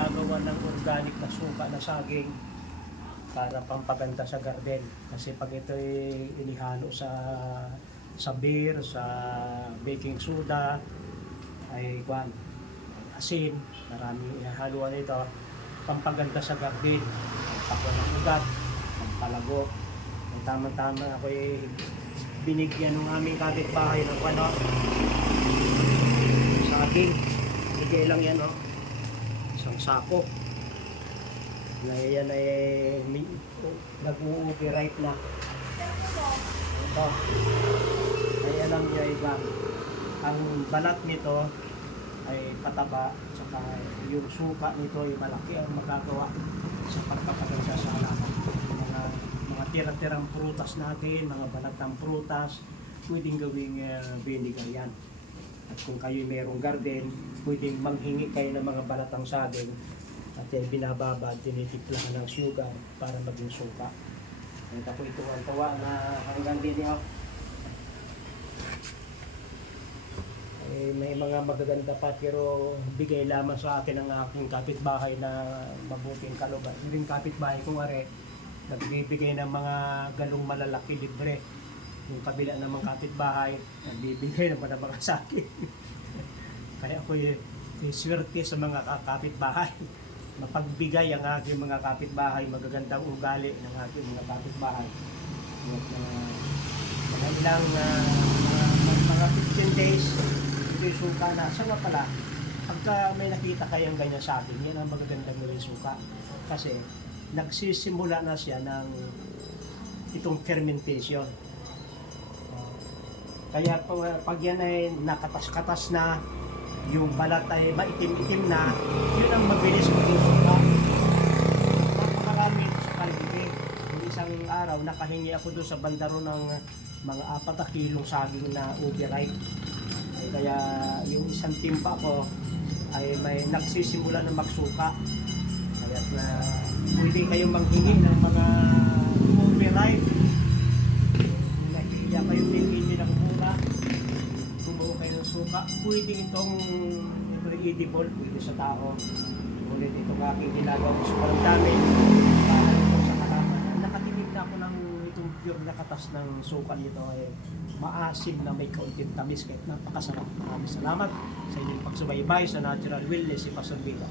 gagawa ng organic na suka na saging para pampaganda sa garden. Kasi pag ito ay inihalo sa beer, sa baking soda, ay asin, maraming inahaluan ito, pampaganda sa garden, pampaganda ng ugat, pampalago. Ang tama-tama ako ay binigyan ng aming kapitbahay ng saging. Bigay lang yan, isang sako. Yan ay nag-u-overripe na. Ito. Ay alam niyo iba. Ang balat nito ay pataba, saka yung suka nito ay malaki ang magagawa sa pagpapaganda sa halaman. Mga tira-tirang prutas natin, mga balat ng prutas, pwedeng gawing vinegar yan. At kung kayo mayroong garden, pwedeng manghingi kayo ng mga balatang saging at binababa, tinitiplahan ng sugar para maging suka. At ako ito ang tawa na hanggang din ako. May mga magaganda pa pero bigay lamang sa akin ang aking kapitbahay na mabuting kalooban. Yung kapitbahay kong are, nagbibigay ng mga galong malalaki libre. Yung kabila ng mga kapitbahay, nagbibigay naman ng mga sakin. Kaya ako swerte sa mga kapitbahay. Mapagbigay ang aking mga kapitbahay, magagandang ugali ng aking mga kapitbahay. Mga ilang mga 15 days, ito'y suka na. Saan nga pala, pagka may nakita kayang ganyan sa akin, yan ang magagandang nila suka. Kasi nagsisimula na siya ng itong fermentation. Kaya pag yan ay nakatas-katas na, yung balat ay maitim-itim na, yun ang mabilis maging suka. Napakarami ito sa Cavite. Yung isang araw, nakahingi ako doon sa bandaro ng mga 4 kilong saging na overripe. Kaya yung isang timpa ko ay may nagsisimula na magsuka. Kaya na pwede kayong manghingi ng mga overripe. Kaya kayo hindi ng mura. Kumuha kayo ng suka. Pwede itong edible, pwede sa tao. Ulit itong aking ginagawa ko sa paramdamin para ito sa halaman. Nakatinig na ako ng itong pure na katas ng suka nito ay maasim na may kaunting tamis kahit napakasarap. Maraming salamat sa inyong pagsubaybay sa Natural Wellness si Pastor Vito.